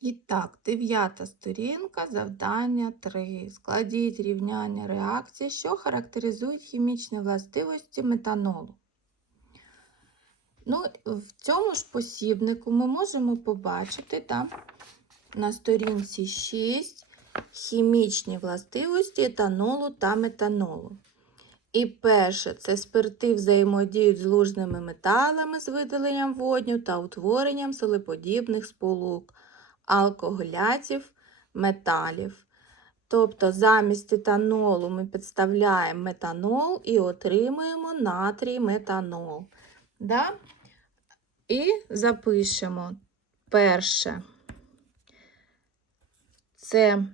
І так, дев'ята сторінка, завдання 3. Складіть рівняння реакції, що характеризують хімічні властивості метанолу. Ну, в цьому ж посібнику ми можемо побачити там на сторінці 6 хімічні властивості етанолу та метанолу. І перше це спирти взаємодіють з лужними металами з видаленням водню та утворенням солеподібних сполук, алкоголятів, металів. Тобто замість етанолу ми підставляємо метанол і отримуємо натрій метанол. Да? І запишемо перше. Це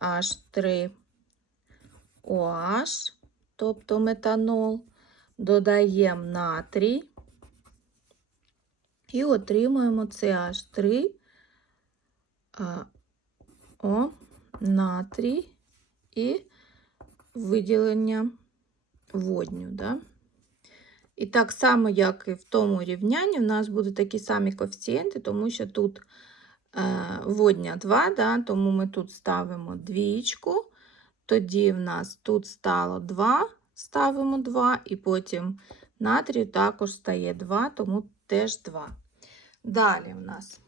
H3OH, тобто метанол, додаємо натрій і отримуємо CH3 О, натрій і виділення водню. Да? І так само, як і в тому рівнянні, в нас будуть такі самі коефіцієнти, тому що тут е, водня 2, да, тому ми тут ставимо двічку, тоді в нас тут стало 2, ставимо 2, і потім натрію також стає 2, тому теж 2. Далі в нас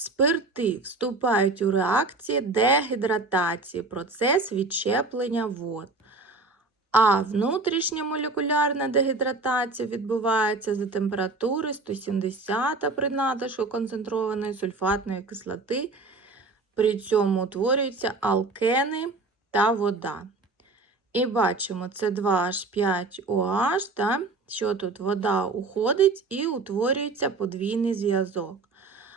спирти вступають у реакції дегідратації, процес відщеплення вод. А внутрішня молекулярна дегідратація відбувається за температури 170 при надлишку концентрованої сульфатної кислоти. При цьому утворюються алкени та вода. І бачимо, це 2H5OH, да? що тут вода уходить і утворюється подвійний зв'язок.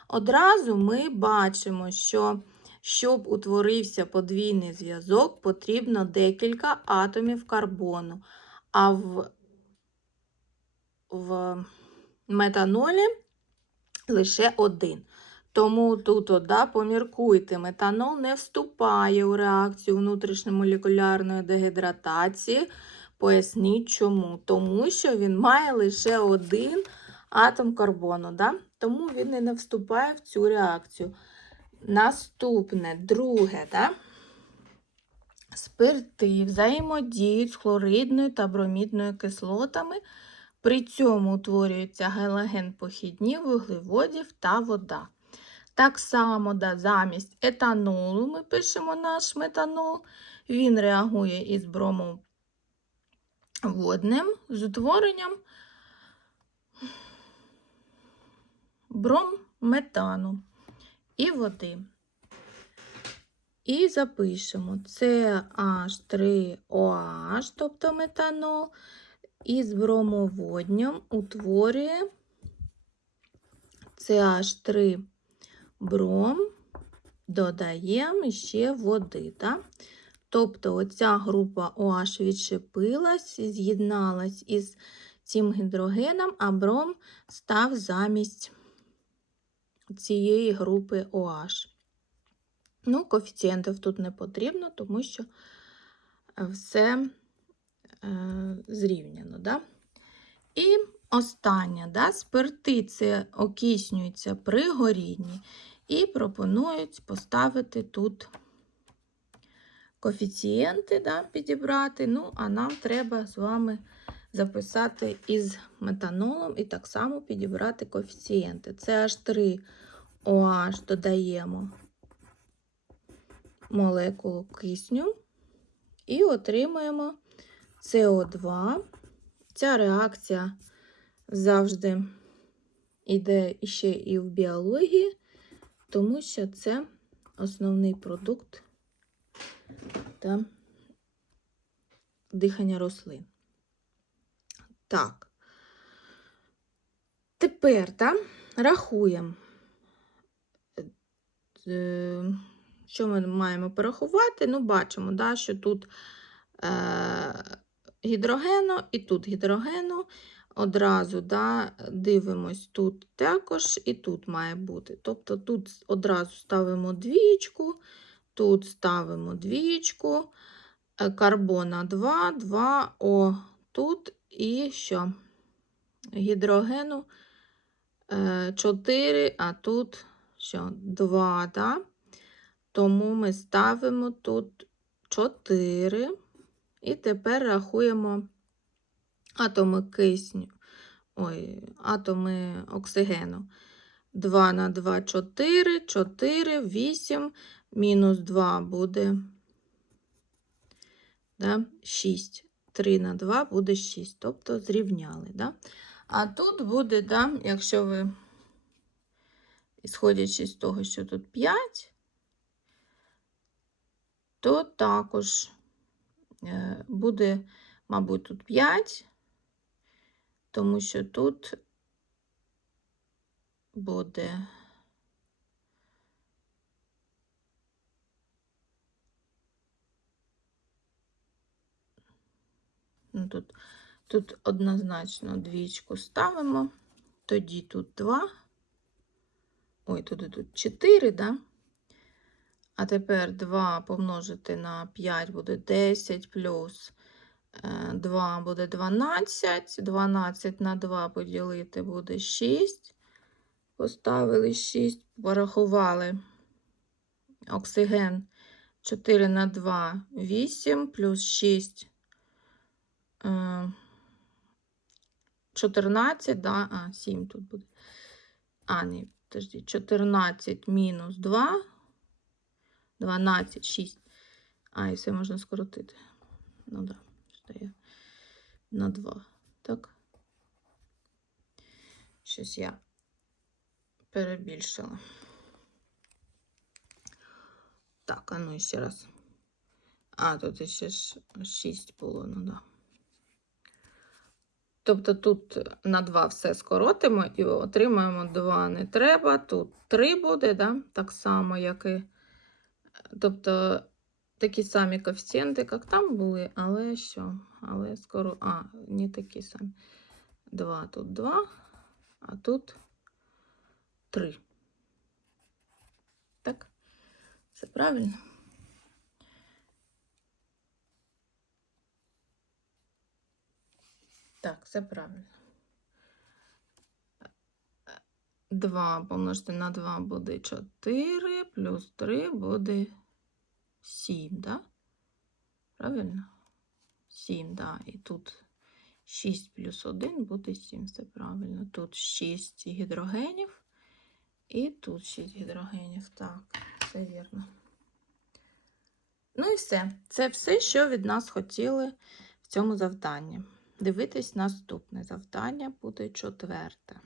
Одразу ми бачимо, що щоб утворився подвійний зв'язок, потрібно декілька атомів карбону. А в, в метанолі лише один. Тому тут, да, поміркуйте, метанол не вступає у реакцію внутрішньомолекулярної дегідратації. Поясніть чому. Тому що він має лише один атом карбону. Да? Тому він і не вступає в цю реакцію. Наступне, друге, да? спирти взаємодіють з хлоридною та бромідною кислотами. При цьому утворюється галоген похідні вуглеводів та вода. Так само, да, замість етанолу ми пишемо наш метанол. Він реагує із бромоводним з утворенням бромметану і води. І запишемо CH3OH, тобто метанол, із бромоводнем утворює CH3 бром, додаємо ще води. Так? Тобто оця група OH відшипилась, з'єдналась із цим гідрогеном, а бром став замість цієї групи OH. Ну, коефіцієнтів тут не потрібно, тому що все е, зрівняно. Да? І останнє, да, спирти це окиснюються при горінні і пропонують поставити тут коефіцієнти да, підібрати. Ну, а нам треба з вами записати із метанолом і так само підібрати коефіцієнти. Це аж 3 OH додаємо молекулу кисню і отримуємо СО2. Ця реакція завжди йде ще і в біології, тому що це основний продукт та дихання рослин. Так. Тепер так, рахуємо, е, що ми маємо порахувати. Ну, бачимо, да, що тут е, гідрогену і тут гідрогену. Одразу да, дивимось, тут також і тут має бути. Тобто тут одразу ставимо двічку, тут ставимо двічку, е, карбона 2, 2 О тут і що? Гідрогену 4, а тут що? 2, да? Тому ми ставимо тут 4. І тепер рахуємо атоми кисню. Ой, атоми оксигену. 2 на 2 4, 4, 8, мінус 2 буде да, 6. 3 на 2 буде 6, тобто зрівняли. Да? А тут буде, да, якщо ви, ісходячи з того, що тут 5, то також е, буде, мабуть, тут 5, тому що тут буде ну, тут, тут однозначно двічку ставимо, тоді тут 2, ой, тут тут 4, да? А тепер 2 помножити на 5 буде 10 плюс 2 буде 12, 12 на 2 поділити буде 6. Поставили 6, порахували оксиген 4 на 2 8 плюс 6 е, 14, да? а 7 тут буде. А, ні, подожди, 14 мінус 2, 12, 6. А, і все можна скоротити. Ну да, що на 2. Так. Щось я перебільшила. Так, а ну ще раз. А, тут ще ж 6 було, ну да. Тобто тут на 2 все скоротимо і отримаємо 2 не треба. Тут 3 буде, да? так само, як і. Тобто такі самі коефіцієнти, як там були, але що? Але скоро. А, не такі самі. 2 тут 2, а тут 3. Так? Все правильно? Так, все правильно. 2 помножити на 2 буде 4, плюс 3 буде 7, да? Правильно? 7, да. І тут 6 плюс 1 буде 7, все правильно. Тут 6 гідрогенів. І тут 6 гідрогенів. Так, все вірно. Ну і все. Це все, що від нас хотіли в цьому завданні. Дивитись наступне завдання буде четверте.